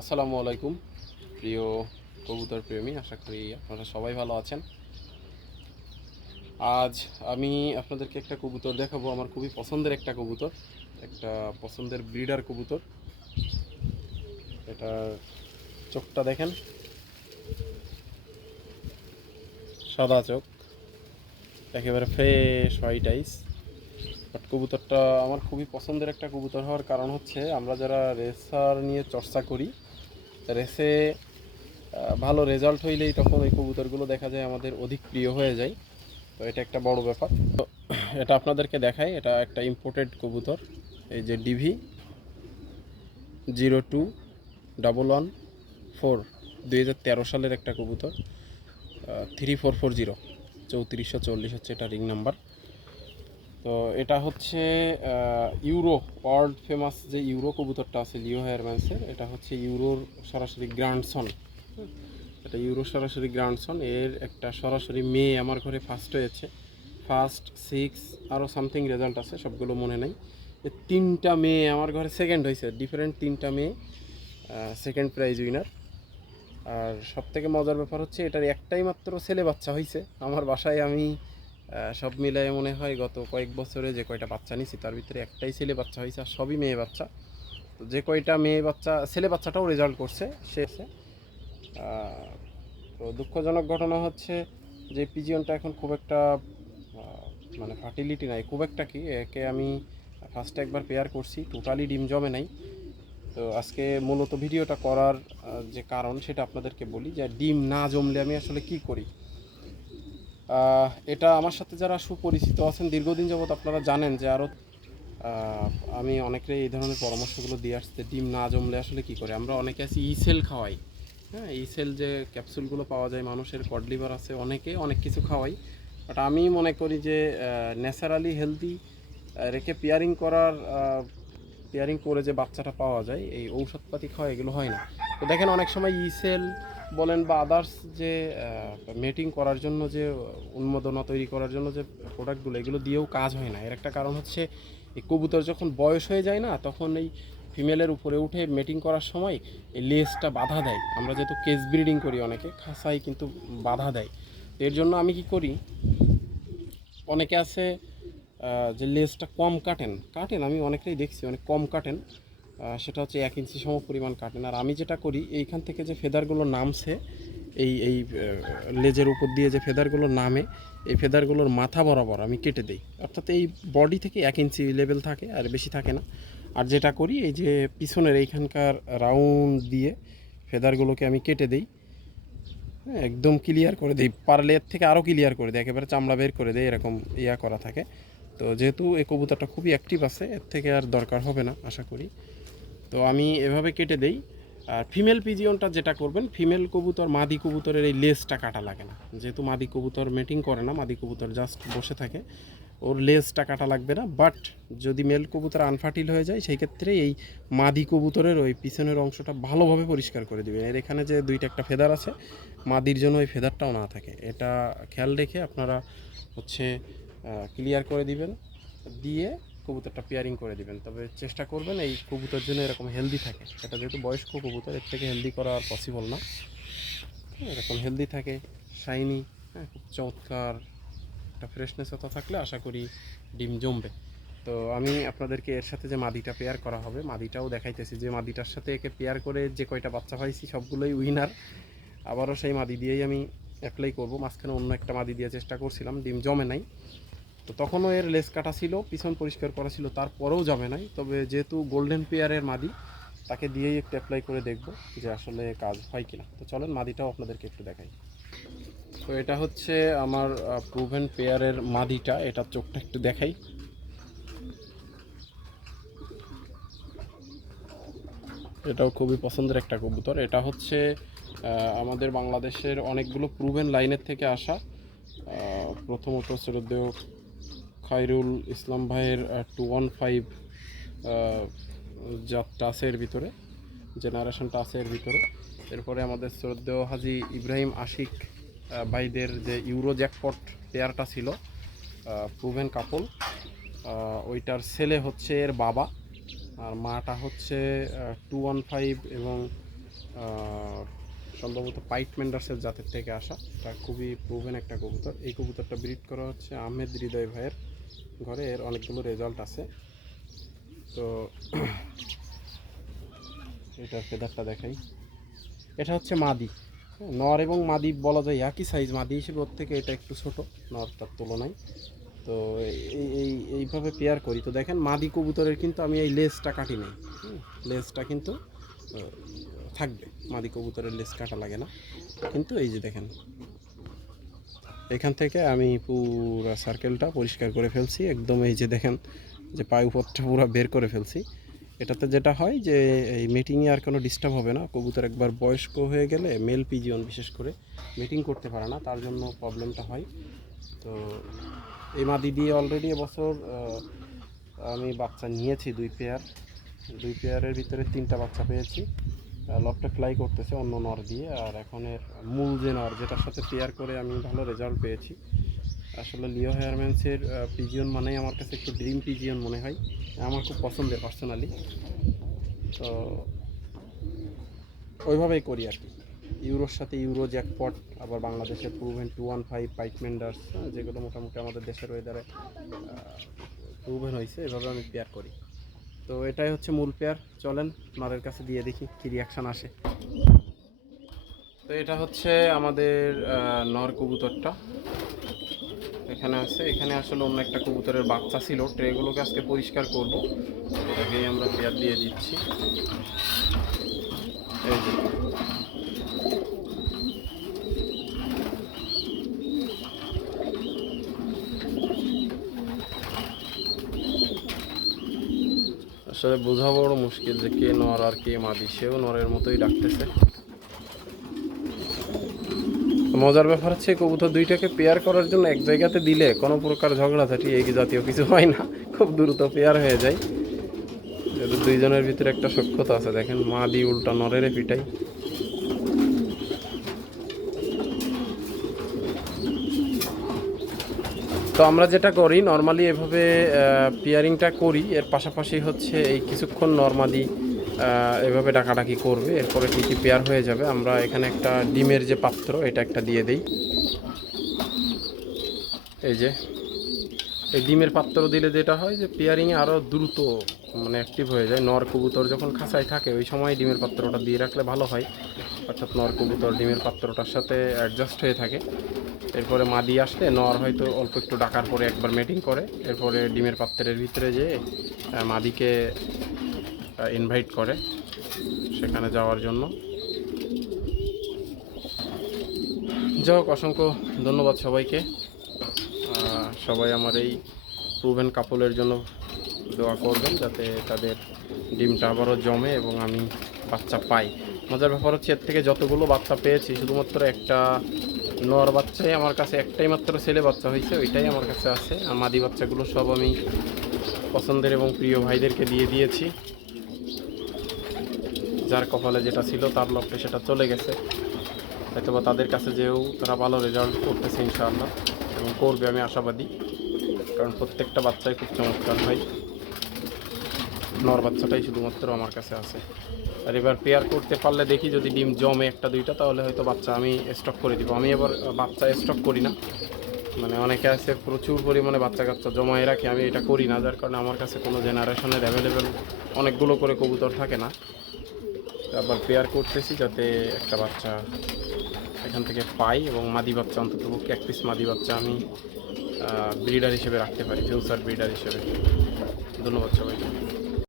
আসসালামু আলাইকুম প্রিয় কবুতর প্রেমী, আশা করি আপনারা সবাই ভালো আছেন। আজ আমি আপনাদেরকে একটা কবুতর দেখাবো, আমার খুবই পছন্দের একটা কবুতর, একটা পছন্দের ব্রিডার কবুতর। এটা চোখটা দেখেন, সাদা চোখ, একেবারে ফ্রেশ হোয়াইট আইস। বাট কবুতরটা আমার খুবই পছন্দের একটা কবুতর হওয়ার কারণ হচ্ছে, আমরা যারা রেসার নিয়ে চর্চা করি, রেসে ভালো রেজাল্ট হইলেই তখন ওই কবুতরগুলো দেখা যায় আমাদের অধিক প্রিয় হয়ে যায়। তো এটা একটা বড় ব্যাপার। এটা আপনাদেরকে দেখাই, এটা একটা ইম্পোর্টেড কবুতর। এই যে ডিভি 021114, 2013 সালের একটা কবুতর। 3440, 3440 হচ্ছে এটা রিং নাম্বার। তো এটা হচ্ছে ইউরো ওয়ার্ল্ড ফেমাস যে ইউরো কবুতরটা আছে লিও হেয়ারম্যান্সের, এটা হচ্ছে ইউরোর সরাসরি গ্র্যান্ডসন। এটা ইউরো সরাসরি গ্র্যান্ডসন, এর একটা সরাসরি মেয়ে আমার ঘরে ফার্স্ট হয়েছে। ফার্স্ট, সিক্স, আরও সামথিং রেজাল্ট আছে, সবগুলো মনে নেই। তিনটা মেয়ে আমার ঘরে সেকেন্ড হয়েছে, ডিফারেন্ট তিনটা মেয়ে সেকেন্ড প্রাইজ উইনার। আর সবথেকে মজার ব্যাপার হচ্ছে এটার একটাই মাত্র ছেলে বাচ্চা হয়েছে আমার বাসায়। আমি সব মিলাই মনে হয় গত কয়েক বছরে যে কয়টা বাচ্চা নিছি তার ভিতরে একটাই ছেলে বাচ্চা হয়েছে, আর সবই মেয়ে বাচ্চা। তো যে কয়টা মেয়ে বাচ্চা, ছেলে বাচ্চাটাও রেজাল্ট করছে সে। তো দুঃখজনক ঘটনা হচ্ছে যে পিজিয়নটা এখন খুব একটা মানে ফার্টিলিটি নাই খুব একটা। কি একে আমি ফার্স্টে একবার পেয়ার করছি, টোটালি ডিম জমে নাই। তো আজকে মূলত ভিডিওটা করার যে কারণ সেটা আপনাদেরকে বলি, যে ডিম না জমলে আমি আসলে কি করি। এটা আমার সাথে যারা সুপরিচিত আছেন দীর্ঘদিন যাবৎ, আপনারা জানেন যে আরও আমি অনেকেই এই ধরনের পরামর্শগুলো দিয়ে আসছে। ডিম না জমলে আসলে কি করে, আমরা অনেকে আছি ইসেল খাওয়াই। হ্যাঁ, ইসেল যে ক্যাপসুলগুলো পাওয়া যায়, মানুষের কড লিভার আছে, অনেকে অনেক কিছু খাওয়াই। বাট আমি মনে করি যে ন্যাচারালি হেলদি রেখে পেয়ারিং করে যে বাচ্চাটা পাওয়া যায়, এই ঔষধপাতি খাওয়া এগুলো হয় না। তো দেখেন অনেক সময় ইসেল বলেন বা আদার্স যে মেটিং করার জন্য যে উন্মাদনা তৈরি করার জন্য যে প্রোডাক্টগুলো, এগুলো দিয়েও কাজ হয় না। এর একটা কারণ হচ্ছে এই কবুতর যখন বয়স হয়ে যায় না, তখন এই ফিমেলের উপরে উঠে মেটিং করার সময় এই লেজটা বাধা দেয়। আমরা যেহেতু কেস ব্রিডিং করি, অনেকে খাসাই কিন্তু বাধা দেয়। এর জন্য আমি কি করি, অনেকে আছে যে লেজটা কম কাটেন আমি অনেকটাই দেখছি অনেক কম কাটেন। সেটা হচ্ছে 1 ইঞ্চি সম পরিমাণ কাটেন। আর আমি যেটা করি, এইখান থেকে যে ফেদারগুলো নামছে, এই এই লেজের উপর দিয়ে যে ফেদারগুলো নামে, এই ফেদারগুলোর মাথা বরাবর আমি কেটে দিই। অর্থাৎ এই বডি থেকে 1 ইঞ্চি লেভেল থাকে, আর বেশি থাকে না। আর যেটা করি, এই যে পিছনের এইখানকার রাউন্ড দিয়ে ফেদারগুলোকে আমি কেটে দিই। হ্যাঁ, একদম ক্লিয়ার করে দিই, পারলে এর থেকে আরও ক্লিয়ার করে দিই, একেবারে চামড়া বের করে দিই, এরকম করা থাকে। তো যেহেতু এই কবুতরটা খুবই অ্যাক্টিভ আছে, এর থেকে আর দরকার হবে না আশা করি। তো আমি এভাবে কেটে দেই। আর ফিমেল পিজিয়নটা যেটা করবেন, ফিমেল কবুতর মাদি কবুতরের এই লেজটা কাটা লাগে না, যেহেতু মাদি কবুতর মেটিং করে না, মাদি কবুতর জাস্ট বসে থাকে, ওর লেজটা কাটা লাগবে না। বাট যদি মেল কবুতর আনফার্টিল হয়ে যায়, সেই ক্ষেত্রে এই মাদি কবুতরের ওই পিছনের অংশটা ভালোভাবে পরিষ্কার করে দেবেন। এর এখানে যে দুইটা একটা ফেদার আছে, মাদির জন্য ওই ফেদারটাও না থাকে, এটা খেয়াল রেখে আপনারা হচ্ছে ক্লিয়ার করে দিবেন, দিয়ে কবুতরটা পেয়ারিং করে দিবেন। তবে চেষ্টা করবেন এই কবুতর যেন এরকম হেলদি থাকে। এটা যেহেতু বয়স্ক কবুতর, এর থেকে হেলদি করা আর পসিবল না। এরকম হেলদি থাকে, শাইনি, হ্যাঁ, খুব চমৎকার একটা ফ্রেশনেসতা থাকলে আশা করি ডিম জমবে। তো আমি আপনাদেরকে এর সাথে যে মাদিটা পেয়ার করা হবে, মাদিটাও দেখাইতেছি। যে মাদিটার সাথে একে পেয়ার করে যে কয়টা বাচ্চা পাইছি সবগুলোই উইনার। আবারও সেই মাদি দিয়েই আমি অ্যাপ্লাই করব। মাঝখানে অন্য একটা মাদি দিয়ে চেষ্টা করছিলাম, ডিম জমে নাই। তো তখনও এর লেস কাটা ছিল, পিছন পরিষ্কার করা ছিল, তারপরেও জমে নাই। তবে যেহেতু গোল্ডেন পেয়ারের মাদি, তাকে দিয়েই একটু অ্যাপ্লাই করে দেখব যে আসলে কাজ হয় কিনা। তো চলেন মাদিটাও আপনাদেরকে একটু দেখাই। তো এটা হচ্ছে আমার প্রুভেন পেয়ারের মাদিটা, এটা চোখটা একটু দেখাই। এটাও খুবই পছন্দের একটা কবুতর। এটা হচ্ছে আমাদের বাংলাদেশের অনেকগুলো প্রুভেন লাইনের থেকে আসা। প্রথমত শ্রদ্ধেয় খায়রুল ইসলাম ভাইয়ের 215 জাতটা আছে এর ভিতরে, জেনারেশনটা আছে এর ভিতরে। এরপরে আমাদের শ্রদ্ধেয় হাজি ইব্রাহিম আশিক ভাইদের যে ইউরো জ্যাকপট পেয়ারটা ছিল, প্রুভেন কাপল, ওইটার ছেলে হচ্ছে এর বাবা, আর মাটা হচ্ছে 215 এবং সম্ভবত পাইট মেন্ডার্সের জাতের থেকে আসা। এটা খুবই প্রুভেন একটা কবুতর। এই কবুতরটা ব্রিড করা হচ্ছে আহমেদ হৃদয় ভাইয়ের ঘরে। এর অনেকগুলো রেজাল্ট আছে। তো এটার ফেদারটা দেখাই। এটা হচ্ছে মাদি, নর এবং মাদি বলা যায় একই সাইজ। মাদি হিসেবে ওর থেকে এটা একটু ছোট নরটার তুলনায়। তো এইভাবে পেয়ার করি। তো দেখেন মাদি কবুতরের কিন্তু আমি এই লেজটা কাটি নাই, লেজটা কিন্তু থাকবে। মাদি কবুতরের লেজ কাটা লাগে না। কিন্তু এই যে দেখেন এখান থেকে আমি পুরো সার্কেলটা পরিষ্কার করে ফেলছি একদম। এই যে দেখেন যে পায়ে উপরটা পুরো বের করে ফেলছি। এটাতে যেটা হয় যে এই মিটিংয়ে আর কোনো ডিস্টার্ব হবে না। কবুতর একবার বয়স্ক হয়ে গেলে মেল পিজিয়ন বিশেষ করে মিটিং করতে পারে না, তার জন্য প্রবলেমটা হয়। তো এই মাদি দিয়ে অলরেডি এবছর আমি বাচ্চা নিয়েছি 2 পেয়ার। 2 পেয়ারের ভিতরে 3টা বাচ্চা পেয়েছি। লফটে ফ্লাই করতেছে অন্য নর দিয়ে। আর এখন এর মূল যে নর যেটার সাথে পেয়ার করে আমি ভালো রেজাল্ট পেয়েছি। আসলে লিও হেয়ারম্যান্সের পিজিয়ন মানেই আমার কাছে একটু ড্রিম পিজিয়ন মনে হয়, আমার খুব পছন্দের পার্সোনালি। তো ওইভাবেই করি আর কি। ইউরোর সাথে ইউরো জ্যাকপট, আবার বাংলাদেশের প্রুভেন 215 পাইট মেন্ডার্স, যেগুলো মোটামুটি আমাদের দেশের ওয়েদারে প্রুভেন হয়েছে, এভাবে আমি পেয়ার করি। তো এটাই হচ্ছে মূল পেয়ার। চলেন নরের কাছে দিয়ে দেখি কী রিয়াকশান আসে। তো এটা হচ্ছে আমাদের নর কবুতরটা এখানে আছে। এখানে আসলে অন্য একটা কবুতরের বাচ্চা ছিল। ট্রেগুলোকে আজকে পরিষ্কার করব, এটাকেই আমরা পেয়ার দিয়ে দিচ্ছি। এই যে আসলে বোঝা বড় মুশকিল যে কে নর আর কে মাদি। সেও নরের মতোই ডাকতেছে। মজার ব্যাপার হচ্ছে কবুতর দুইটাকে পেয়ার করার জন্য এক জায়গাতে দিলে কোনো প্রকার ঝগড়াঝাটি এই জাতীয় কিছু হয় না, খুব দ্রুত পেয়ার হয়ে যায়। এদের দুইজনের ভিতরে একটা সখ্যতা আছে। দেখেন মাদি উল্টা নরেরে পিটাই। তো আমরা যেটা করি নর্মালি এভাবে পেয়ারিংটা করি। এর পাশাপাশি হচ্ছে এই কিছুক্ষণ নর্মালি এভাবে ডাকাডাকি করবে, এরপরে ঠিকই পেয়ার হয়ে যাবে। আমরা এখানে একটা ডিমের যে পাত্র এটা একটা দিয়ে দিই। এই যে এই ডিমের পাত্র দিলে যেটা হয় যে পেয়ারিংয়ে আরও দ্রুত মানে অ্যাক্টিভ হয়ে যায়। নর কবুতর যখন খাঁচায় থাকে ওই সময় ডিমের পাত্রটা দিয়ে রাখলে ভালো হয়, অর্থাৎ নর কবুতর ডিমের পাত্রটার সাথে অ্যাডজাস্ট হয়ে থাকে। এরপরে মাদি আসলে নর হয়তো অল্প একটু ডাকার পরে একবার মেটিং করে, এরপরে ডিমের পাত্রের ভিতরে যেয়ে মাদিকে ইনভাইট করে সেখানে যাওয়ার জন্য। যাই হোক, অসংখ্য ধন্যবাদ সবাইকে। সবাই আমার এই প্রুভেন কাপলের জন্য দোয়া করবেন যাতে তাদের ডিমটা আবারও জমে এবং আমি বাচ্চা পাই। মজার ব্যাপার হচ্ছে এর থেকে যতগুলো বাচ্চা পেয়েছি শুধুমাত্র একটা নর বাচ্চাই আমার কাছে, একটাই মাত্র ছেলে বাচ্চা হয়েছে, ওইটাই আমার কাছে আছে। আর মাদি বাচ্চাগুলো সব আমি পছন্দের এবং প্রিয় ভাইদেরকে দিয়ে দিয়েছি। যার কপালে যেটা ছিল তার লক্ষ্যে সেটা চলে গেছে, হয়তো বা তাদের কাছে যেও তারা ভালো রেজাল্ট করতেছে ইনশাআল্লাহ, এবং করবে আমি আশাবাদী। কারণ প্রত্যেকটা বাচ্চাই খুব চমৎকার হয়। নর বাচ্চাটাই শুধুমাত্র আমার কাছে আছে। আর এবার পেয়ার করতে পারলে দেখি যদি ডিম জমে একটা দুইটা, তাহলে হয়তো বাচ্চা আমি স্টক করে দিব। আমি এবার বাচ্চা স্টক করি না, মানে অনেকে আছে প্রচুর পরিমাণে বাচ্চা কাচ্চা জমায় রাখে, আমি এটা করি না। যার কারণে আমার কাছে কোনো জেনারেশনের অ্যাভেলেবেল অনেকগুলো করে কবুতর থাকে না। আবার পেয়ার করতেছি যাতে একটা বাচ্চা এখান থেকে পাই, এবং মাদি বাচ্চা অন্ততপক্ষে 1 পিস মাদি বাচ্চা আমি ব্রিডার হিসেবে রাখতে পারি, ফিউচার ব্রিডার হিসেবে। ধন্যবাদ সবাইকে।